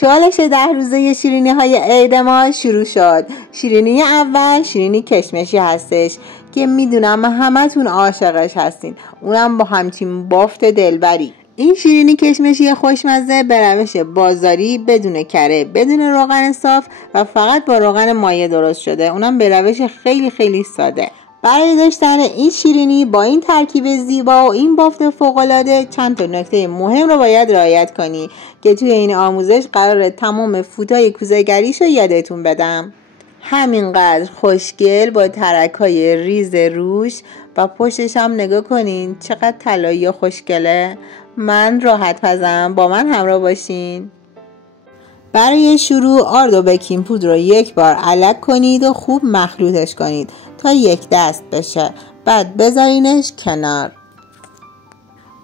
چالش 10 روزه شیرینی های عید ما شروع شد. شیرینی اول شیرینی کشمشی هستش که میدونم همتون عاشقش هستین، اونم با همچین بافت دلبری. این شیرینی کشمشی خوشمزه به روش بازاری، بدون کره، بدون روغن صاف و فقط با روغن مایه درست شده، اونم به روش خیلی خیلی ساده. برای داشتن این شیرینی با این ترکیب زیبا و این بافت فوق‌العاده چند تا نکته مهم رو باید رعایت کنی که توی این آموزش قراره تمام فوتای کوزه‌گریشو یادتون بدم. همینقدر خوشگل با ترک‌های ریز روش و پشتش هم نگاه کنین چقدر طلایی و خوشگله. من راحت پزم، با من همراه باشین. برای شروع آرد و بیکینگ پودر رو یک بار الک کنید و خوب مخلوطش کنید تا یک دست بشه، بعد بذارینش کنار.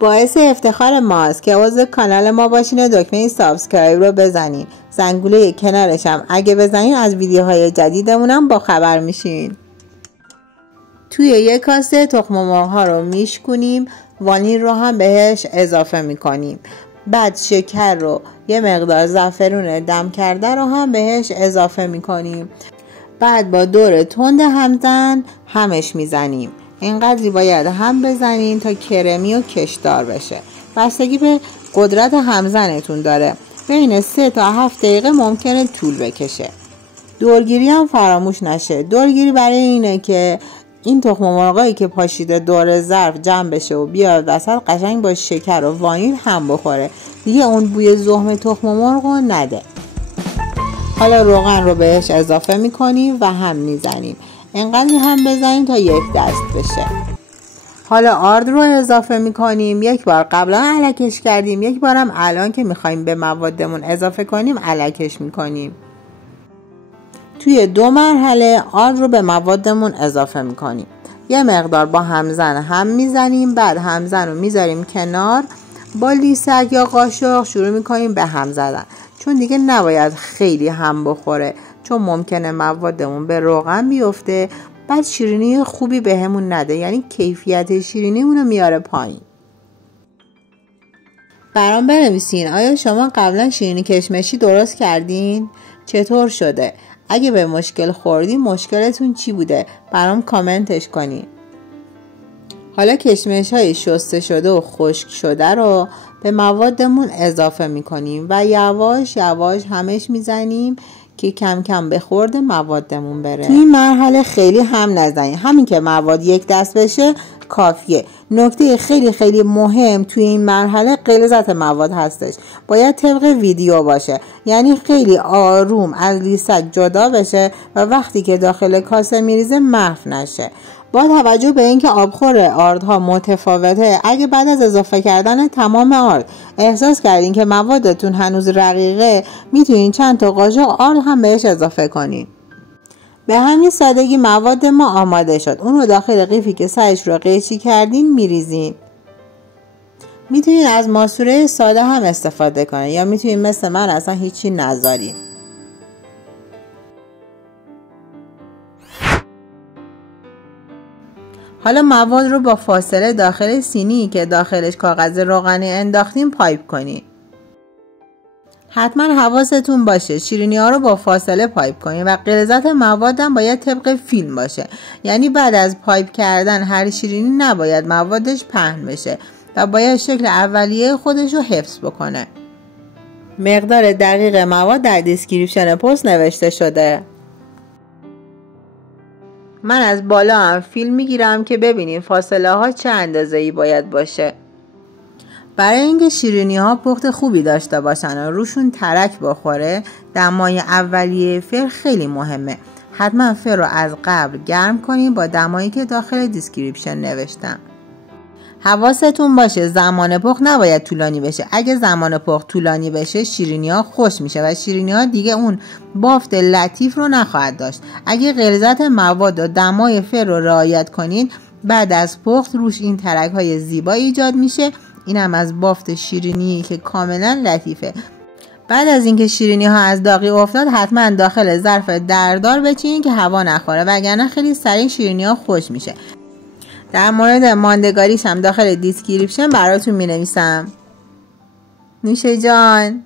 باعث افتخار ماست که عضو کانال ما باشین و دکمه سابسکرایب رو بزنین. زنگوله کنارش هم اگه بزنین از ویدیوهای جدیدمونم با خبر میشین. توی یک کاسه تخم مرغ ها رو میشکنیم، وانیل رو هم بهش اضافه میکنیم، بعد شکر رو یه مقدار زعفرون دم کرده رو هم بهش اضافه میکنیم، بعد با دور تند همزن همش میزنیم. اینقدری باید هم بزنیم تا کرمی و کشدار بشه، بستگی به قدرت همزنتون داره. بین 3 تا 7 دقیقه ممکنه طول بکشه. دورگیری هم فراموش نشه. دورگیری برای اینه که این تخم مرغایی که پاشیده دور ظرف جمع بشه و بیاد وسط قشنگ با شکر و وانیل هم بخوره، دیگه اون بوی زخم تخم مرغ رو نده. حالا روغن رو بهش اضافه میکنیم و هم میزنیم، اینقدر هم بزنیم تا یک دست بشه. حالا آرد رو اضافه میکنیم. یک بار قبلا الکش کردیم، یک بارم الان که میخوایم به موادمون اضافه کنیم الکش میکنیم. توی 2 مرحله آرد رو به موادمون اضافه میکنیم. یه مقدار با همزن هم میزنیم، بعد همزن رو میذاریم کنار. با لیسک یا قاشق شروع میکنیم به هم زدن، چون دیگه نباید خیلی هم بخوره، چون ممکنه موادمون به روغن بیفته، بعد شیرینی خوبی بهمون نده، یعنی کیفیت شیرینیمون رو میاره پایین. برام بنویسین آیا شما قبلا شیرینی کشمشی درست کردین؟ چطور شده؟ اگه به مشکل خوردین مشکلتون چی بوده؟ برام کامنتش کنین. حالا کشمش های شسته شده و خشک شده رو به موادمون اضافه میکنیم و یواش یواش همش میزنیم که کم کم به خورد موادمون بره. توی این مرحله خیلی هم نزنیم، همین که مواد یک دست بشه کافیه. نکته خیلی خیلی مهم توی این مرحله غلیظت مواد هستش، باید طبق ویدیو باشه، یعنی خیلی آروم از لیسک جدا بشه و وقتی که داخل کاسه میریزه محو نشه. با توجه به اینکه آبخور آردها متفاوته، اگه بعد از اضافه کردن تمام آرد احساس کردین که موادتون هنوز رقیقه، میتونین چند تا قاشق آرد هم بهش اضافه کنین. به همین سادگی مواد ما آماده شد. اون رو داخل قیفی که سرش رو قیچی کردین میریزین. میتونین از ماسوره ساده هم استفاده کنین یا میتونین مثل من اصلا هیچی نذارین. حالا مواد رو با فاصله داخل سینی که داخلش کاغذ روغنی انداختیم پایپ کنید. حتما حواستون باشه شیرینی ها رو با فاصله پایپ کنید و غلیظت موادم باید طبق فیلم باشه، یعنی بعد از پایپ کردن هر شیرینی نباید موادش پهن بشه و باید شکل اولیه خودش رو حفظ بکنه. مقدار دقیق مواد در دیسکریپشن پست نوشته شده. من از بالا هم فیلم میگیرم که ببینین فاصله ها چه اندازه‌ای باید باشه. برای اینکه شیرینی ها پخت خوبی داشته باشن و روشون ترک بخوره، دمای اولیه فر خیلی مهمه. حتما فر رو از قبل گرم کنین با دمایی که داخل دیسکریپشن نوشتم. حواستون باشه زمان پخت نباید طولانی بشه. اگه زمان پخت طولانی بشه شیرینی ها خوش میشه و شیرینی ها دیگه اون بافت لطیف رو نخواهد داشت. اگه غلیظت مواد و دمای فر رو رعایت کنین، بعد از پخت روش این ترک های زیبا ایجاد میشه. اینم از بافت شیرینی که کاملا لطیفه. بعد از اینکه شیرینی ها از داغی افتاد حتما داخل ظرف دردار بچینین که هوا نخوره، وگرنه خیلی سریع شیرینی ها خوش میشه. در مورد ماندگاریش هم داخل دیسکریپشن براتون می نویسم. نوشه جان.